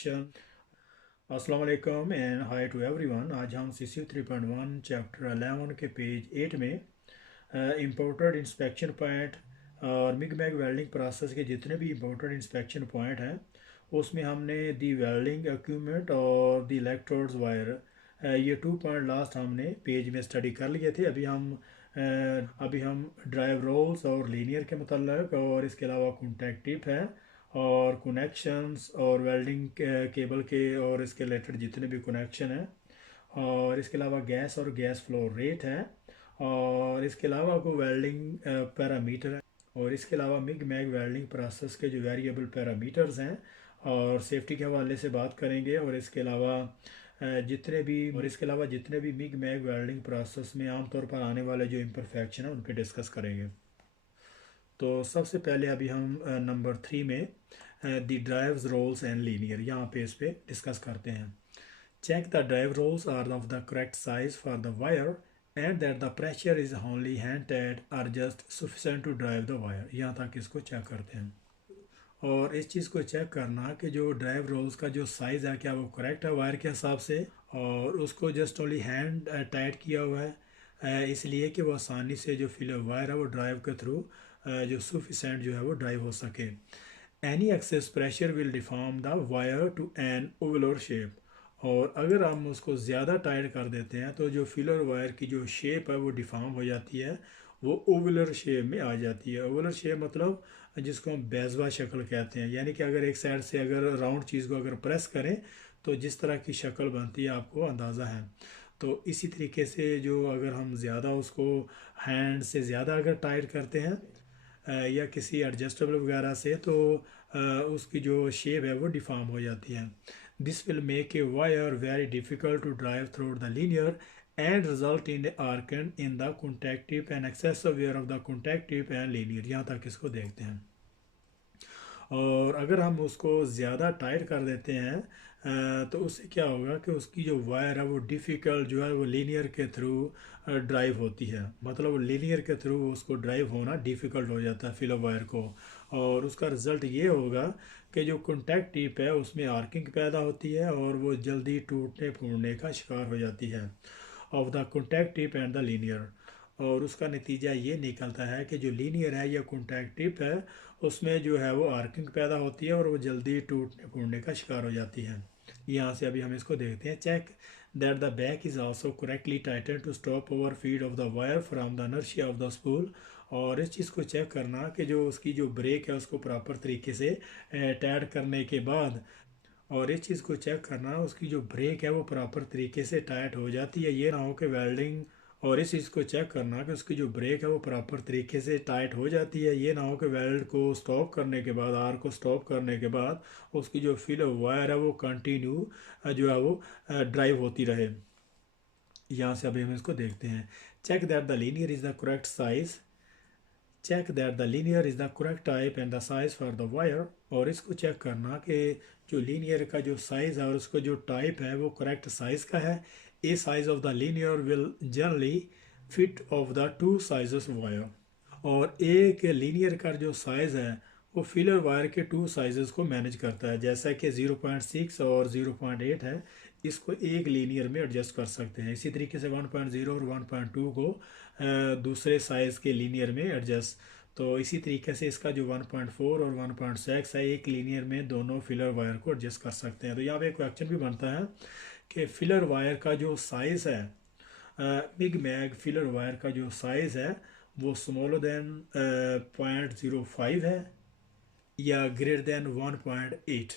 connection. अस्सलाम वालेकुम and hi to everyone. आज हम CC 3.1 चैप्टर 11 के पेज 8 में इंपोर्टेड इंस्पेक्शन पॉइंट और मिग मैग वेल्डिंग प्रोसेस के जितने भी इंपोर्टेड इंस्पेक्शन पॉइंट हैं उसमें हमने दी वेल्डिंग इक्विपमेंट और दी इलेक्ट्रोड्स वायर, ये 2 पॉइंट लास्ट हमने पेज में स्टडी कर लिए थे। अभी हम ड्राइव रोल्स और लीनियर के मतलब और इसके अलावा कॉन्टैक्ट टिप है और कनेक्शंस और वेल्डिंग केबल के और इसके रिलेटेड जितने भी कनेक्शन हैं और इसके अलावा गैस और गैस फ्लो रेट है और इसके अलावा को वेल्डिंग पैरामीटर है और इसके अलावा मिग मैग वेल्डिंग प्रोसेस के जो वेरिएबल पैरामीटर्स हैं और सेफ्टी के हवाले से बात करेंगे और इसके अलावा जितने भी मिग मैग वेल्डिंग प्रोसेस में आमतौर पर आने वाले जो इम्परफेक्शन है उन पर डिस्कस करेंगे। तो सबसे पहले अभी हम नंबर 3 में the drives rolls and linear यहाँ पे इस पे डिस्कस करते हैं। Check the drive rolls are of the correct size for the wire and that the pressure is only hand tight or just sufficient to drive the wire. यहाँ तक इसको check करते हैं और इस चीज़ को चेक करना कि जो ड्राइव रोल्स का जो साइज़ है क्या वो करेक्ट है वायर के हिसाब से और उसको जस्ट ओनली हैंड टाइट किया हुआ है इसलिए कि वो आसानी से जो फिलर वायर है वो ड्राइव के थ्रू जो सफिशेंट जो है वो ड्राइव हो सके। Any excess pressure will deform the wire to an oval shape और अगर हम उसको ज़्यादा टाइट कर देते हैं तो जो फिलर वायर की जो शेप है वो डिफॉर्म हो जाती है, वो ओवलर शेप में आ जाती है। ओवलर शेप मतलब जिसको हम बेज़वा शक्ल कहते हैं, यानी कि अगर एक साइड से अगर राउंड चीज़ को अगर प्रेस करें तो जिस तरह की शक्ल बनती है आपको अंदाज़ा है। तो इसी तरीके से जो अगर हम ज़्यादा उसको हैंड से ज़्यादा अगर टाइट करते हैं या किसी एडजस्टेबल वगैरह से तो उसकी जो शेप है वो डिफॉर्म हो जाती है। This will make a wire very difficult to drive through the linear and result in arcing in the contact tip and excessive wear of the contact tip and linear. यहाँ तक इसको देखते हैं और अगर हम उसको ज़्यादा टाइट कर देते हैं तो उससे क्या होगा कि उसकी जो वायर है वो डिफ़िकल्ट जो है वो लीनियर के थ्रू ड्राइव होती है, मतलब लीनियर के थ्रू उसको ड्राइव होना डिफ़िकल्ट हो जाता है फिलर वायर को और उसका रिज़ल्ट ये होगा कि जो कॉन्टैक्ट टिप है उसमें आर्किंग पैदा होती है और वो जल्दी टूटने फूटने का शिकार हो जाती है of the contact tip and the linear. और उसका नतीजा ये निकलता है कि जो लीनियर है या कॉन्टैक्ट टिप है उसमें जो है वो आर्किंग पैदा होती है और वो जल्दी टूटने फूटने का शिकार हो जाती है। यहाँ से अभी हम इसको देखते हैं। Check that the back is also correctly tightened to stop over feed of the wire from the inertia of the spool और इस चीज़ को चेक करना कि जो उसकी जो ब्रेक है उसको प्रॉपर तरीके से टाइट करने के बाद और इस चीज़ को चेक करना उसकी जो ब्रेक है वो प्रॉपर तरीके से टाइट हो जाती है, ये ना हो कि वेल्डिंग और इस चीज़ को चेक करना कि उसकी जो ब्रेक है वो प्रॉपर तरीके से टाइट हो जाती है, ये ना हो कि वेल्ड को स्टॉप करने के बाद आर को स्टॉप करने के बाद उसकी जो फिल वायर है वो कंटिन्यू जो है वो ड्राइव होती रहे। यहाँ से अभी हम इसको देखते हैं। Check that the liner is the correct size check that the liner is the correct type and the size for the wire और इसको चेक करना कि जो लीनियर का जो साइज़ है और उसका जो टाइप है वो करेक्ट साइज़ का है। A size of the linear will generally fit of the two sizes wire और एक लीनियर का जो साइज़ है वो फिलर वायर के टू साइजेस को मैनेज करता है, जैसा कि 0.6 और 0.8 है, इसको एक लीनियर में एडजस्ट कर सकते हैं। इसी तरीके से 1.0 और 1.2 को दूसरे साइज़ के लीनियर में एडजस्ट, तो इसी तरीके से इसका जो 1.4 और 1.6 है एक लीनियर में दोनों फिलर वायर को एडजस्ट कर सकते हैं। तो यहाँ पे एक क्वेश्चन भी बनता है कि फिलर वायर का जो साइज़ है मिग मैग फिलर वायर का जो साइज़ है वो स्मॉलर देन 0.05 है या ग्रेटर देन 1.8।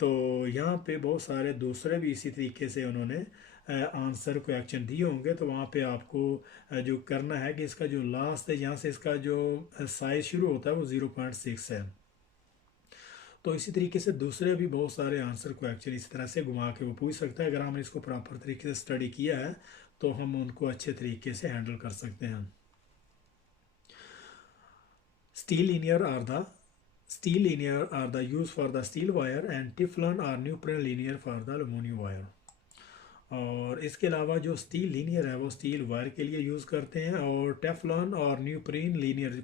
तो यहाँ पे बहुत सारे दूसरे भी इसी तरीके से उन्होंने आंसर क्वेश्चन दिए होंगे, तो वहाँ पे आपको जो करना है कि इसका जो लास्ट है यहाँ से इसका जो साइज शुरू होता है वो 0.6 है। तो इसी तरीके से दूसरे भी बहुत सारे आंसर क्वेश्चन इस तरह से घुमा के वो पूछ सकता है। अगर हमने इसको प्रॉपर तरीके से स्टडी किया है तो हम उनको अच्छे तरीके से हैंडल कर सकते हैं। Steel linear are the used for the steel wire and Teflon or neoprene linear for the aluminum wire। और इसके अलावा जो स्टील लीनियर है वो स्टील वायर के लिए यूज़ करते हैं और टेफ्लॉन और न्यूप्रीन लीनियर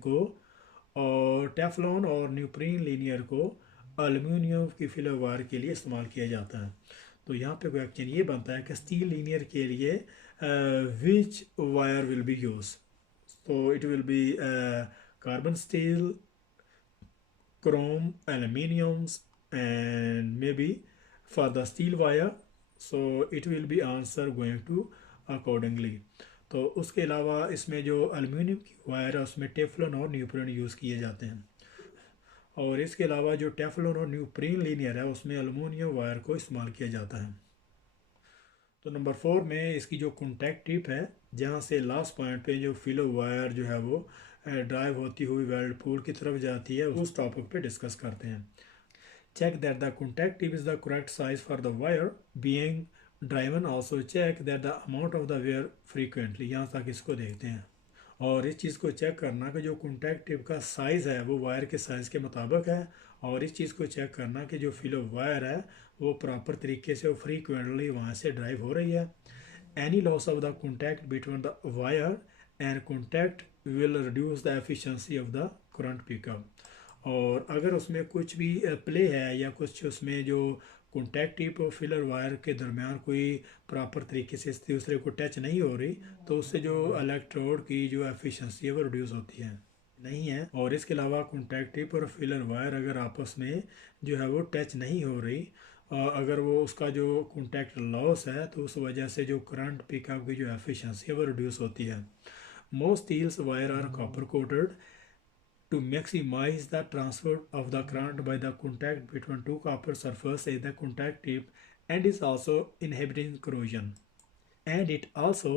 को एल्युमिनियम की फिलर वायर के लिए इस्तेमाल किया जाता है। तो यहाँ पे क्वेश्चन ये बनता है कि स्टील लीनियर के लिए विच वायर विल बी यूज। तो it will be carbon steel, chrome, aluminiums, and maybe for the steel wire, so it will be answer going to accordingly। तो उसके अलावा इसमें जो एल्युमिनियम की वायर है उसमें टेफ्लॉन और न्यूप्रिन यूज़ किए जाते हैं, और इसके अलावा जो टेफ्लॉन और न्यूप्रिन लीनियर है उसमें एल्युमिनियम वायर को इस्तेमाल किया जाता है। तो नंबर 4 में इसकी जो कॉन्टैक्ट टिप है, जहाँ से लास्ट पॉइंट पे जो फिलो वायर जो है वो ड्राइव होती हुई वेल्ड पूल की तरफ जाती है, उस टॉपिक पे डिस्कस करते हैं। Check that the contact tip is the correct size for the wire being driven. Also check that the amount of the wear frequently. यहाँ तक इसको देखते हैं, और इस चीज़ को चेक करना कि जो कॉन्टैक्ट टिप का साइज़ है वो वायर के साइज़ के मुताबिक है, और इस चीज़ को चेक करना कि जो फिलो वायर है वो प्रॉपर तरीके से वो फ्रीक्वेंटली वहाँ से ड्राइव हो रही है। Any loss of the contact between the wire and contact will reduce the efficiency of the current pickup. और अगर उसमें कुछ भी प्ले है या कुछ उसमें जो कॉन्टैक्ट टिप और फिलर वायर के दरमियान कोई प्रॉपर तरीके से इस दूसरे को टच नहीं हो रही, तो उससे जो इलेक्ट्रोड की जो एफिशिएंसी है वो रिड्यूस होती है नहीं है। और इसके अलावा कॉन्टैक्ट टिप और फिलर वायर अगर आपस में जो है वो टच नहीं हो रही, अगर वो उसका जो कॉन्टैक्ट लॉस है, तो उस वजह से जो करंट पिकअप की जो एफिशिएंसी है वो रिड्यूस होती है। Most steels wire are copper coated to maximize the transfer of the current by the contact between two copper surface is the contact tip, and is also inhibiting corrosion, and it also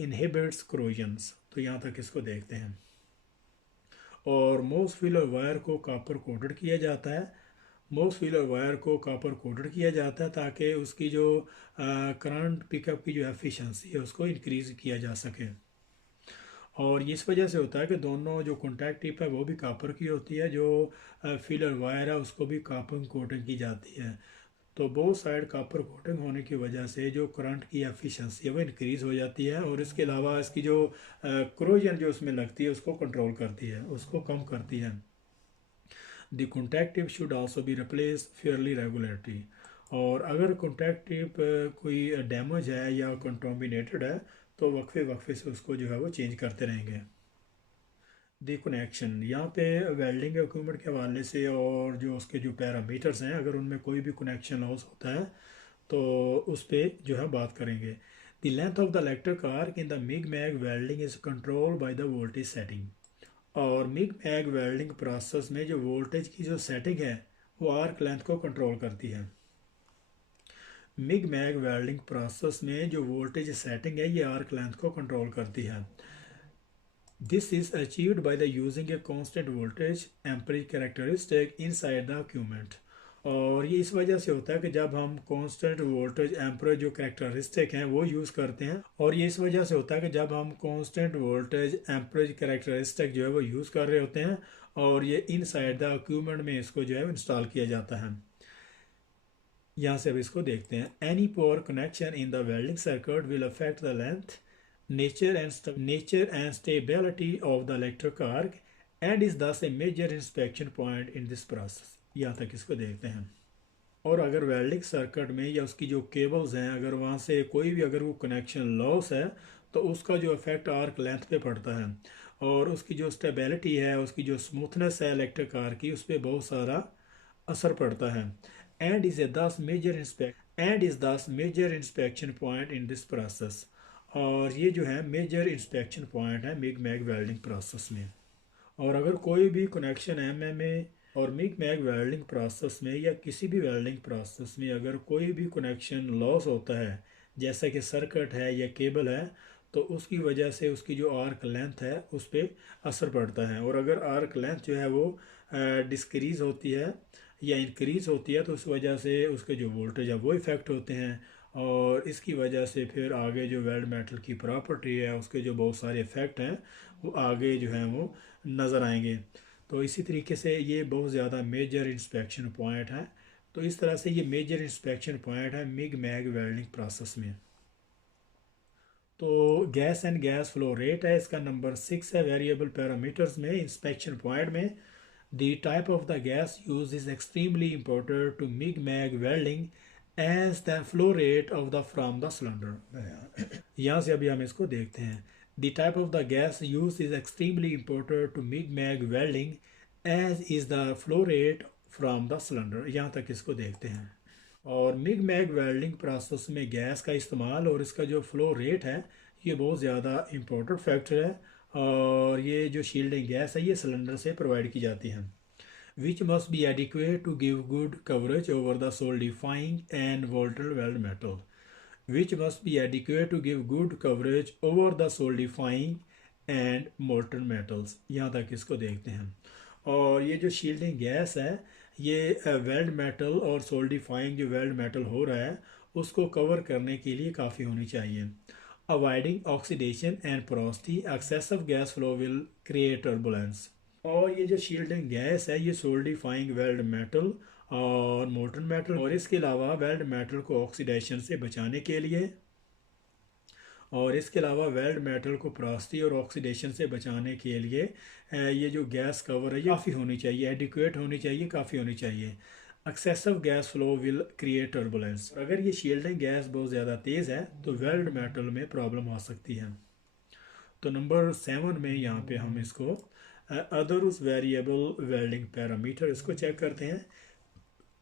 inhibits corrosions। तो यहाँ तक इसको देखते हैं। और most filler wire को copper coated किया जाता है, मोस्ट फिलर वायर को कॉपर कोटेड किया जाता है ताकि उसकी जो करंट पिकअप की जो एफिशिएंसी है उसको इंक्रीज़ किया जा सके। और इस वजह से होता है कि दोनों जो कॉन्टैक्ट टिप है वो भी कॉपर की होती है, जो फिलर वायर है उसको भी कॉपर कोटिंग की जाती है। तो बोथ साइड कॉपर कोटिंग होने की वजह से जो करंट की एफिशिएंसी है वो इंक्रीज़ हो जाती है, और इसके अलावा इसकी जो क्रोजन जो उसमें लगती है उसको कंट्रोल करती है, उसको कम करती है। The contact tip should also be replace Fairlie regularly. और अगर कॉन्टैक्ट टिप कोई डैमेज है या कंटोमिनेटेड है तो वक्फे वक्फे से उसको जो है वो चेंज करते रहेंगे। दी कनेक्शन, यहाँ पे वेल्डिंग इक्विपमेंट के हवाले से और जो उसके जो पैरामीटर्स हैं, अगर उनमें कोई भी कनेक्शन लॉस होता है तो उस पर जो है बात करेंगे। The length of the electric arc in the MIG MAG welding is control by the voltage setting. और मिग मैग वेल्डिंग प्रोसेस में जो वोल्टेज की जो सेटिंग है वो आर्क लेंथ को कंट्रोल करती है। मिग मैग वेल्डिंग प्रोसेस में जो वोल्टेज सेटिंग है ये आर्क लेंथ को कंट्रोल करती है। This is achieved by the using a constant voltage amperage characteristic inside the equipment. और ये इस वजह से होता है कि जब हम कांस्टेंट वोल्टेज एम्परेज जो कैरेक्टरिस्टिक हैं वो यूज़ करते हैं, और ये इस वजह से होता है कि जब हम कांस्टेंट वोल्टेज एम्परेज कैरेक्टरिस्टिक जो है वो यूज़ कर रहे होते हैं, और ये इनसाइड द इक्विपमेंट में इसको जो है इंस्टॉल किया जाता है। यहाँ से अब इसको देखते हैं। Any poor connection in the welding circuit will affect the length, nature and stability of the electric arc, and is thus a major inspection point in this process। यहाँ तक इसको देखते हैं। और अगर वेल्डिंग सर्किट में या उसकी जो केबल्स हैं अगर वहाँ से कोई भी अगर वो कनेक्शन लॉस है तो उसका जो इफेक्ट आर्क लेंथ पे पड़ता है, और उसकी जो स्टेबिलिटी है, उसकी जो स्मूथनेस है इलेक्ट्रिक आर्क की, उस पर बहुत सारा असर पड़ता है। And is this major inspection point in this process. और ये जो है मेजर इंस्पेक्शन पॉइंट है मिग मैग वेल्डिंग प्रोसेस में। और अगर कोई भी कनेक्शन एमएमए और मिग मैग वेल्डिंग प्रोसेस में या किसी भी वेल्डिंग प्रोसेस में अगर कोई भी कनेक्शन लॉस होता है, जैसा कि सर्किट है या केबल है, तो उसकी वजह से उसकी जो आर्क लेंथ है उस पर असर पड़ता है। और अगर आर्क लेंथ जो है वो डिस्क्रीज़ होती है या इंक्रीज़ होती है तो उस वजह से उसके जो वोल्टेज है वो इफ़ेक्ट होते हैं, और इसकी वजह से फिर आगे जो वेल्ड मेटल की प्रॉपर्टी है उसके जो बहुत सारे इफ़ेक्ट हैं वो आगे जो है वो नज़र आएंगे। तो इसी तरीके से ये बहुत ज़्यादा मेजर इंस्पेक्शन पॉइंट है। तो इस तरह से ये मेजर इंस्पेक्शन पॉइंट है मिग मैग वेल्डिंग प्रोसेस में। तो gas and gas flow rate है, इसका नंबर 6 है वेरिएबल पैरामीटर्स में इंस्पेक्शन पॉइंट में। The type of the gas used is extremely important to MIG-MAG welding as the flow rate of the from the cylinder. यहाँ से अभी हम इसको देखते हैं. The type of the gas used is extremely important to MIG-MAG welding as is the flow rate from the cylinder. यहाँ तक इसको देखते हैं. और मिग मैग वेल्डिंग प्रोसेस में गैस का इस्तेमाल और इसका जो फ्लो रेट है ये बहुत ज़्यादा इम्पोर्टेंट फैक्टर है. और ये जो शील्डिंग गैस है ये सिलेंडर से प्रोवाइड की जाती है. Which must be adequate to give good coverage over the solidifying and molten weld metal. Which must be adequate to give good coverage over the solidifying and molten metals. यहाँ तक इसको देखते हैं. और ये जो शील्डिंग गैस है ये वेल्ड मेटल और सोल्डिफाइंग जो वेल्ड मेटल हो रहा है उसको कवर करने के लिए काफ़ी होनी चाहिए. Avoiding oxidation and porosity excessive gas flow will create turbulence. और ये जो शील्डिंग गैस है ये सोल्डिफाइंग वेल्ड मेटल और मोल्टन मेटल और इसके अलावा वेल्ड मेटल को ऑक्सीडेशन से बचाने के लिए और इसके अलावा वेल्ड मेटल को पोरोसिटी और ऑक्सीडेशन से बचाने के लिए ये जो गैस कवर है ये काफ़ी होनी चाहिए, एडिक्वेट होनी चाहिए, काफ़ी होनी चाहिए. Excessive gas flow will create turbulence. अगर ये शील्डिंग गैस बहुत ज़्यादा तेज़ है तो वेल्ड मेटल में प्रॉब्लम आ सकती है. तो नंबर 7 में यहाँ पे हम इसको अदर्स वेरिएबल वेल्डिंग पैरामीटर इसको चेक करते हैं.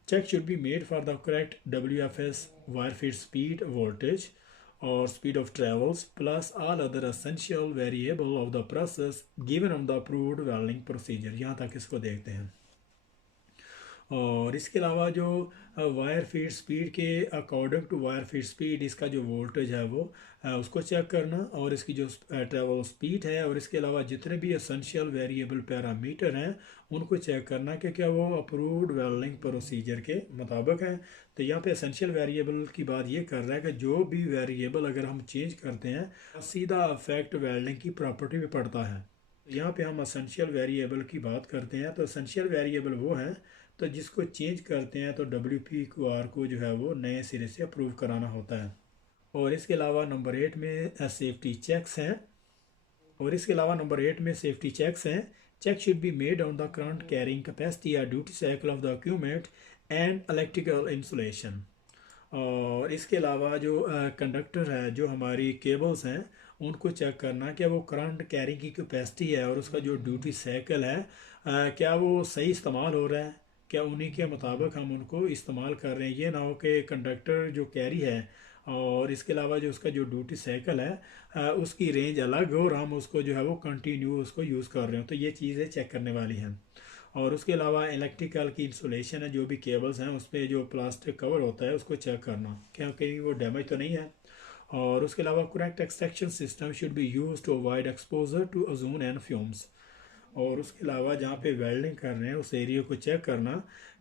Check should be made for the correct WFS wire feed speed voltage or speed of travels plus all other essential variable of the process given on the approved welding procedure. यहाँ तक इसको देखते हैं. और इसके अलावा जो वायर फीड स्पीड के according to wire feed speed इसका जो वोल्टेज है वो उसको चेक करना और इसकी जो ट्रैवल स्पीड है और इसके अलावा जितने भी एसेंशियल वेरिएबल पैरामीटर हैं उनको चेक करना कि क्या वो अप्रूव्ड वेल्डिंग प्रोसीजर के मुताबिक हैं. तो यहाँ पे एसेंशियल वेरिएबल की बात ये कर रहा है कि जो भी वेरिएबल अगर हम चेंज करते हैं सीधा अफेक्ट वेल्डिंग की प्रॉपर्टी में पड़ता है. यहाँ पे हम एसेंशियल वेरिएबल की बात करते हैं. तो एसेंशियल वेरिएबल वो हैं तो जिसको चेंज करते हैं तो WPQR को जो है वो नए सिरे से अप्रूव कराना होता है. और इसके अलावा नंबर 8 में सेफ्टी चेक्स हैं. Check should be made on the current carrying capacity या duty cycle of the equipment and electrical insulation. और इसके अलावा जो कंडक्टर है जो हमारी केबल्स हैं उनको चेक करना कि वो करंट कैरिंग की कैपेसिटी है और उसका जो ड्यूटी साइकिल है क्या वो सही इस्तेमाल हो रहा है, क्या उन्हीं के मुताबिक हम उनको इस्तेमाल कर रहे हैं. ये ना हो कि कंडक्टर जो कैरी है और इसके अलावा जो उसका जो ड्यूटी साइकिल है उसकी रेंज अलग हो और हम उसको जो है वो कंटिन्यू उसको यूज़ कर रहे हो. तो ये चीज़ें चेक करने वाली हैं. और उसके अलावा इलेक्ट्रिकल की इंसुलेशन है जो भी केबल्स हैं उस पर जो प्लास्टिक कवर होता है उसको चेक करना क्योंकि वो डैमेज तो नहीं है. और उसके अलावा correct extraction system should be use to avoid exposure to ozone and fumes. और उसके अलावा जहाँ पे वेल्डिंग कर रहे हैं उस एरिया को चेक करना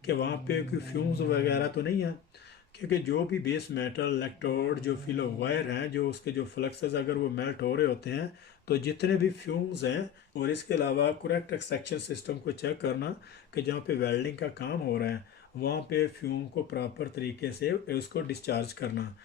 कि वहाँ पे कोई फ्यूम्स वगैरह तो नहीं है क्योंकि जो भी बेस मेटल इलेक्ट्रोड जो फिलो वायर हैं जो उसके जो फ्लक्सेस अगर वो मेल्ट हो रहे होते हैं तो जितने भी फ्यूम्स हैं. और इसके अलावा करेक्ट एक्सट्रैक्शन सिस्टम को चेक करना कि जहाँ पे वेल्डिंग का काम हो रहा है वहाँ पे फ्यूम को प्रॉपर तरीके से उसको डिस्चार्ज करना.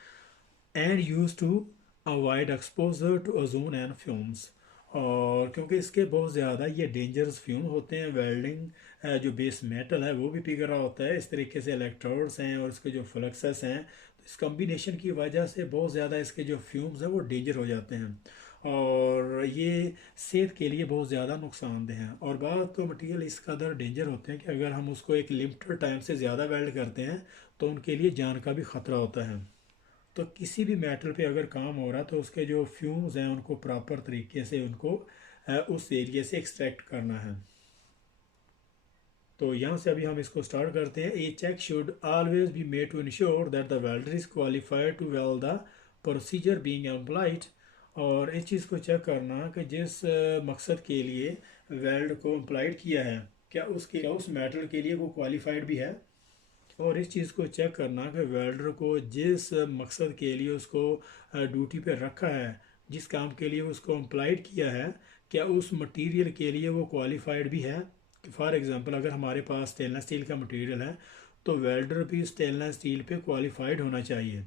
And use to avoid exposure to ozone and fumes. और क्योंकि इसके बहुत ज़्यादा ये डेंजरस फ्यूम होते हैं. वेल्डिंग जो बेस मेटल है वो भी पिघल रहा होता है. इस तरीके से इलेक्ट्रोड्स हैं और इसके जो फ्लक्सेस हैं तो इस कम्बिनेशन की वजह से बहुत ज़्यादा इसके जो फ्यूम्स हैं वो डेंजर हो जाते हैं और ये सेहत के लिए बहुत ज़्यादा नुकसानदेह हैं. और बात तो मटीरियल इस कदर डेंजर होते हैं कि अगर हम उसको एक लिमिटेड टाइम से ज़्यादा वेल्ड करते हैं तो उनके लिए जान का भी ख़तरा होता है. तो किसी भी मेटल पे अगर काम हो रहा तो उसके जो फ्यूम्स हैं उनको प्रॉपर तरीके से उनको उस एरिया से एक्सट्रैक्ट करना है. तो यहाँ से अभी हम इसको स्टार्ट करते हैं. A check should always be made to ensure that the welder is qualified to weld the procedure being employed. और इस चीज़ को चेक करना कि जिस मकसद के लिए वेल्ड को एम्प्लॉयड किया है क्या उस मेटल के लिए वो क्वालिफाइड भी है. और इस चीज़ को चेक करना कि वेल्डर को जिस मकसद के लिए उसको ड्यूटी पे रखा है जिस काम के लिए उसको एम्प्लॉयड किया है क्या उस मटेरियल के लिए वो क्वालिफाइड भी है. फॉर एग्जांपल अगर हमारे पास स्टेनलेस स्टील का मटेरियल है तो वेल्डर भी स्टेनलेस स्टील पे क्वालिफाइड होना चाहिए.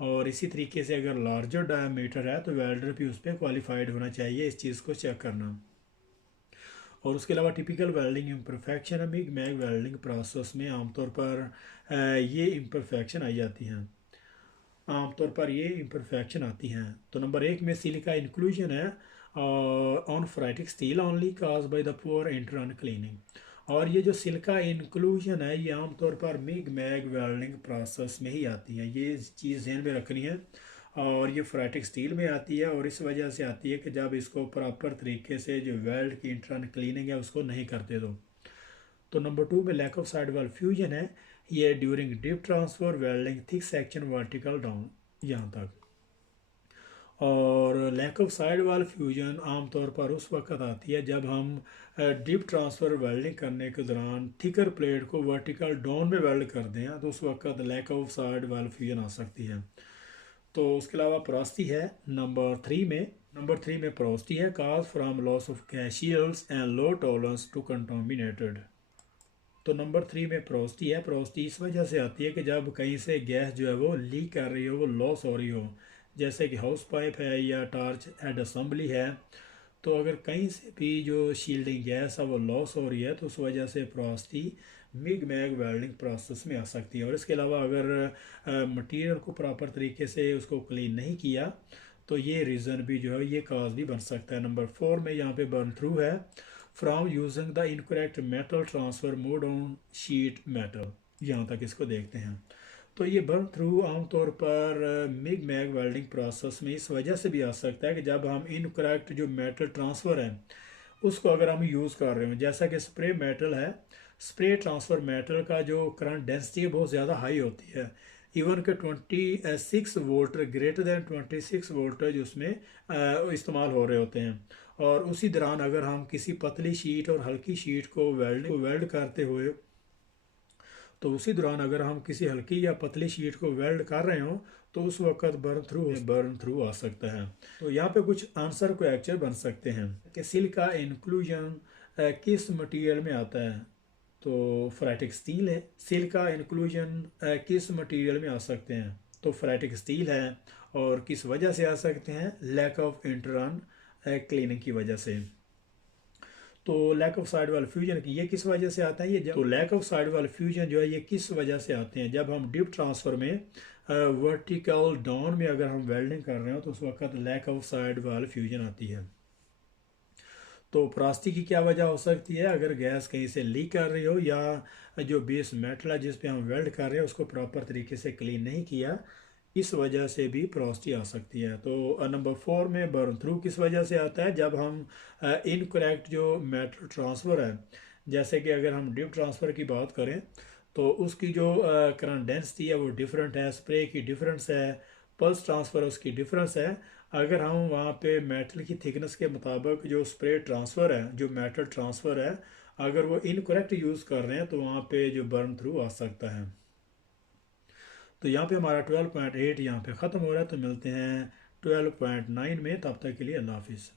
और इसी तरीके से अगर लार्जर डायमीटर है तो वेल्डर भी उस पर क्वालिफाइड होना चाहिए. इस चीज़ को चेक करना. और उसके अलावा टिपिकल वेल्डिंग इम्परफेक्शन है मिग मैग वेल्डिंग प्रोसेस में आमतौर पर ये इम्परफेक्शन आई जाती हैं, आमतौर पर ये इम्परफेक्शन आती हैं। तो नंबर 1 में सिलिका इंक्लूजन है on ferritic steel only cause by the poor inter cleaning. और ये जो सिलिका इंक्लूजन है ये आमतौर पर मिग मैग वेल्डिंग प्रोसेस में ही आती है, ये चीज़ ध्यान में रखनी है। और ये फेराइटिक स्टील में आती है और इस वजह से आती है कि जब इसको प्रॉपर तरीके से जो वेल्ड की इंटर क्लीनिंग है उसको नहीं करते तो नंबर 2 में लैक ऑफ साइड वाल फ्यूजन है, ये during deep transfer welding thick section vertical down यहाँ तक। और लैक ऑफ साइड वाल फ्यूजन आमतौर पर उस वक्त आती है जब हम डीप ट्रांसफ़र वेल्डिंग करने के दौरान थिकर प्लेट को वर्टिकल डाउन में वेल्ड करते हैं, तो उस वक्त लैक ऑफ साइड वाल फ्यूजन आ सकती है। तो उसके अलावा पोरोसिटी है नंबर थ्री में पोरोसिटी है cause from loss of gas shields and low tolerance to contaminated. तो नंबर 3 में पोरोसिटी है, पोरोसिटी इस वजह से आती है कि जब कहीं से गैस जो है वो लीक कर रही हो, वो लॉस हो रही हो, जैसे कि हाउस पाइप है या टार्च हेड असम्बली है, तो अगर कहीं से भी जो शील्डिंग गैस है वो लॉस हो रही है तो उस वजह से porosity MIG MAG welding process में आ सकती है। और इसके अलावा अगर मटेरियल को प्रॉपर तरीके से उसको क्लीन नहीं किया तो ये रीज़न भी जो है ये काज भी बन सकता है। नंबर 4 में यहाँ पे बर्न थ्रू है from using the incorrect metal transfer mode on sheet metal, यहाँ तक इसको देखते हैं। तो ये बर्न थ्रू आमतौर पर मिग मैग वेल्डिंग प्रोसेस में इस वजह से भी आ सकता है कि जब हम इनकरेक्ट जो मेटल ट्रांसफ़र है उसको अगर हम यूज़ कर रहे हो, जैसा कि स्प्रे मेटल है, स्प्रे ट्रांसफ़र मेटल का जो करंट डेंसिटी बहुत ज़्यादा हाई होती है, इवन के 26 वोल्ट ग्रेटर दैन 26 वोल्टेज उसमें इस्तेमाल हो रहे होते हैं। और उसी दौरान अगर हम किसी पतली शीट और हल्की शीट को वेल्ड करते हुए, तो उसी दौरान अगर हम किसी हल्की या पतली शीट को वेल्ड कर रहे हो तो उस वक्त बर्न थ्रू आ सकता है। तो यहाँ पे कुछ आंसर को एक्चुअल बन सकते हैं कि सिलिका इंक्लूजन किस मटेरियल में आता है, तो फेराइटिक स्टील है। सिलिका इंक्लूजन किस मटेरियल में आ सकते हैं, तो फेराइटिक स्टील है। और किस वजह से आ सकते हैं, लैक ऑफ इंटरन क्लीनिंग की वजह से। तो लैक ऑफ साइड वाल फ्यूजन की ये किस वजह से आता है, ये तो लैक ऑफ साइड वाल फ्यूजन जो है ये किस वजह से आते हैं, जब हम डीप ट्रांसफ़र में वर्टिकल डाउन में अगर हम वेल्डिंग कर रहे हो तो उस वक्त लैक ऑफ साइड वाल फ्यूजन आती है। तो पोरोसिटी की क्या वजह हो सकती है, अगर गैस कहीं से लीक कर रही हो या जो बेस मेटल है जिस पे हम वेल्ड कर रहे हैं उसको प्रॉपर तरीके से क्लीन नहीं किया, इस वजह से भी पोरोसिटी आ सकती है। तो नंबर 4 में बर्न थ्रू किस वजह से आता है, जब हम इनकरेक्ट जो मेटल ट्रांसफ़र है, जैसे कि अगर हम डीप ट्रांसफ़र की बात करें तो उसकी जो करंट डेंसिटी है वो डिफरेंट है, स्प्रे की डिफरेंस है, पल्स ट्रांसफ़र उसकी डिफरेंस है। अगर हम वहाँ पे मेटल की थिकनेस के मुताबिक जो स्प्रे ट्रांसफ़र है, जो मेटल ट्रांसफ़र है, अगर वो इनकरेक्ट यूज़ कर रहे हैं तो वहाँ पे जो बर्न थ्रू आ सकता है। तो यहाँ पे हमारा 12.8 यहाँ पे ख़त्म हो रहा है, तो मिलते हैं 12.9 में, तब तक के लिए अल्लाह हाफिज़।